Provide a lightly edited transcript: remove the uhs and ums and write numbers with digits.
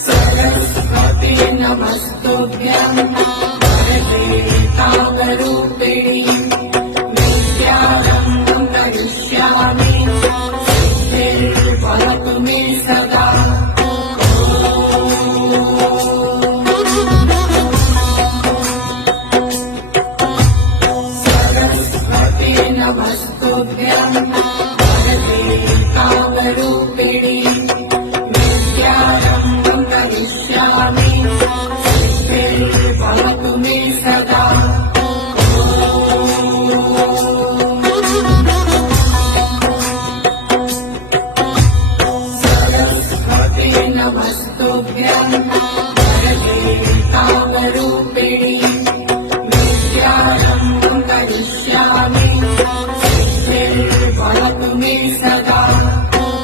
सरस्वती नमस्तुभ्यं वरदे कामरूपिणि विद्यारम्भं करिष्यामि सिद्धिर्भवतु मे सदा। सरस्वती नमस्तुभ्यं वरदे कामरूपिणि